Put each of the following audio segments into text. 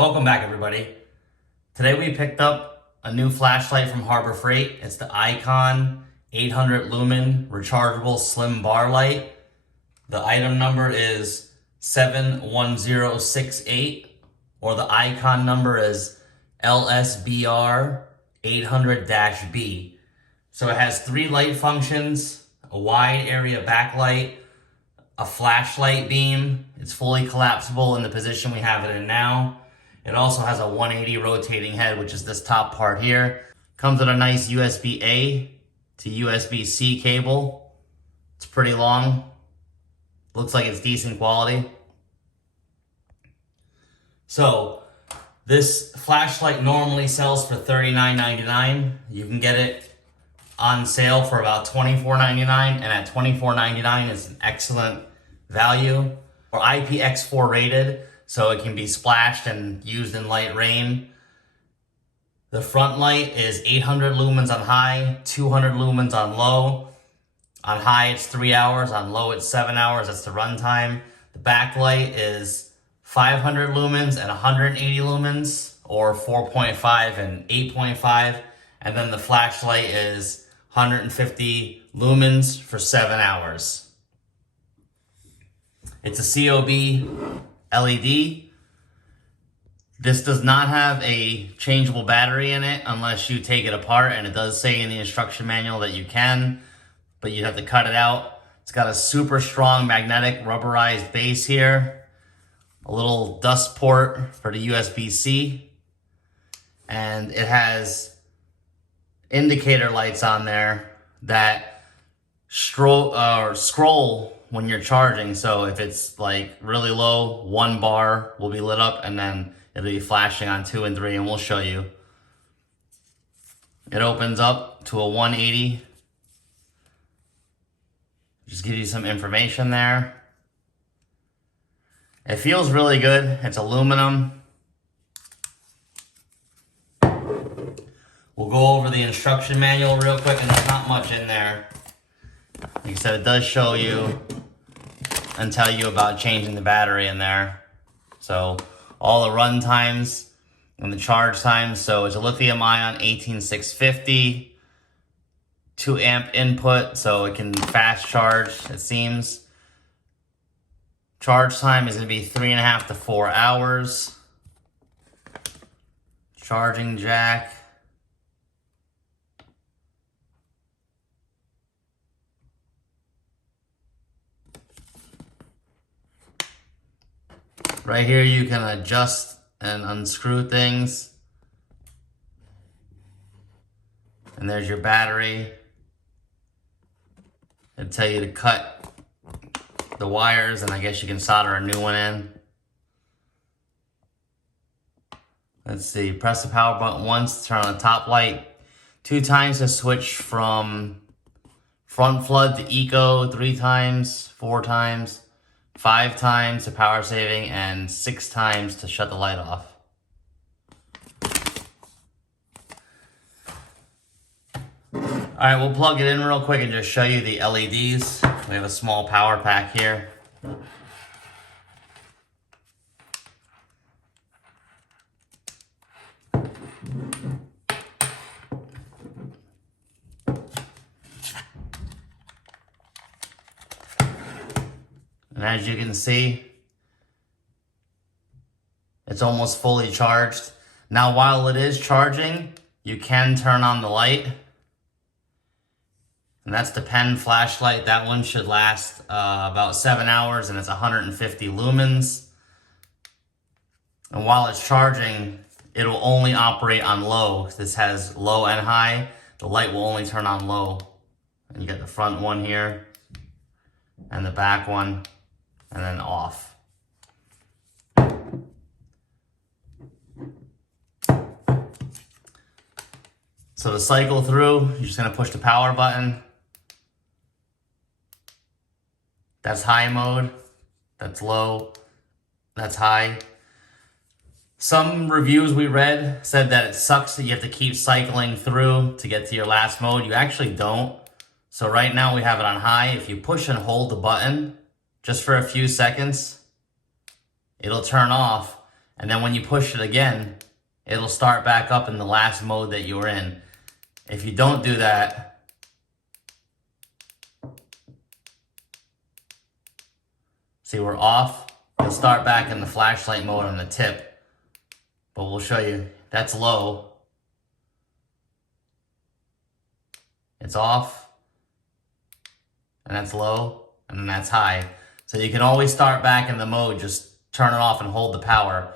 Welcome back, everybody. Today we picked up a new flashlight from Harbor Freight. It's the Icon 800 Lumen Rechargeable Slim Bar Light. The item number is 71068, or the Icon number is LSBR 800-B. So it has three light functions: a wide area backlight, a flashlight beam. It's fully collapsible in the position we have it in now. It also has a 180 rotating head, which is this top part here. Comes with a nice USB-A to USB-C cable. It's pretty long. Looks like it's decent quality. So this flashlight normally sells for $39.99. You can get it on sale for about $24.99, and at $24.99 is an excellent value. Or IPX4 rated, so it can be splashed and used in light rain. The front light is 800 lumens on high, 200 lumens on low. On high it's 3 hours, on low it's 7 hours, that's the run time. The back light is 500 lumens and 180 lumens, or 4.5 and 8.5. And then the flashlight is 150 lumens for 7 hours. It's a COB LED. This does not have a changeable battery in it unless you take it apart, and it does say in the instruction manual that you can, but you have to cut it out. It's got a super strong magnetic rubberized base here, a little dust port for the USB-C, and it has indicator lights on there that scroll when you're charging. So if it's like really low, 1 bar will be lit up, and then it'll be flashing on 2 and 3, and we'll show you. It opens up to a 180. Just give you some information there. It feels really good. It's aluminum. We'll go over the instruction manual real quick, and there's not much in there. Like I said, it does show you and tell you about changing the battery in there. So all the run times and the charge times. So it's a lithium ion 18650, 2 amp input, so it can fast charge, it seems. Charge time is going to be 3.5 to 4 hours. Charging jack. Right here you can adjust and unscrew things. And there's your battery. It'll tell you to cut the wires, and I guess you can solder a new one in. Let's see, press the power button once to turn on the top light, 2 times to switch from front flood to eco, 3 times, 4 times, 5 times to power saving, and 6 times to shut the light off. Alright, we'll plug it in real quick and just show you the LEDs. We have a small power pack here. And as you can see, it's almost fully charged. Now, while it is charging, you can turn on the light. And that's the pen flashlight. That one should last about 7 hours, and it's 150 lumens. And while it's charging, it'll only operate on low. This has low and high. The light will only turn on low. And you got the front one here, and the back one, and then off. So to cycle through, you're just gonna push the power button. That's high mode, that's low, that's high. Some reviews we read said that it sucks that you have to keep cycling through to get to your last mode. You actually don't. So right now we have it on high. If you push and hold the button just for a few seconds, it'll turn off, And then when you push it again, it'll start back up in the last mode that you were in. If you don't do that, see, we're off. You'll start back in the flashlight mode on the tip. But we'll show you. That's low. It's off. And that's low. And then that's high. So you can always start back in the mode. Just turn it off and hold the power.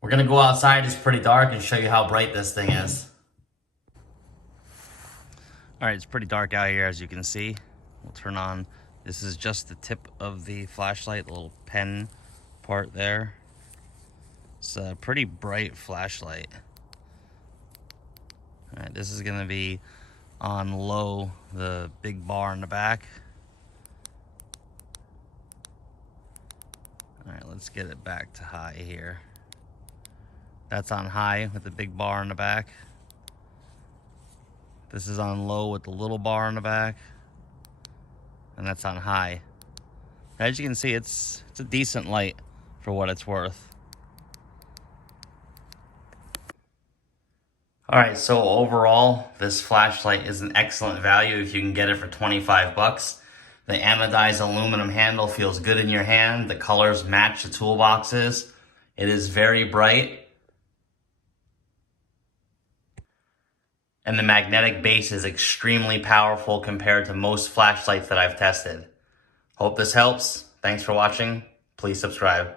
We're going to go outside. It's pretty dark and show you how bright this thing is. All right, it's pretty dark out here, as you can see. We'll turn on. This is just the tip of the flashlight, the little pen part there. It's a pretty bright flashlight. All right, this is going to be on low, the big bar in the back. All right, let's get it back to high here. That's on high with the big bar in the back. This is on low with the little bar in the back. And that's on high. As you can see, it's a decent light for what it's worth. All right, so overall, this flashlight is an excellent value if you can get it for 25 bucks. The anodized aluminum handle feels good in your hand. The colors match the toolboxes. It is very bright. And the magnetic base is extremely powerful compared to most flashlights that I've tested. Hope this helps. Thanks for watching. Please subscribe.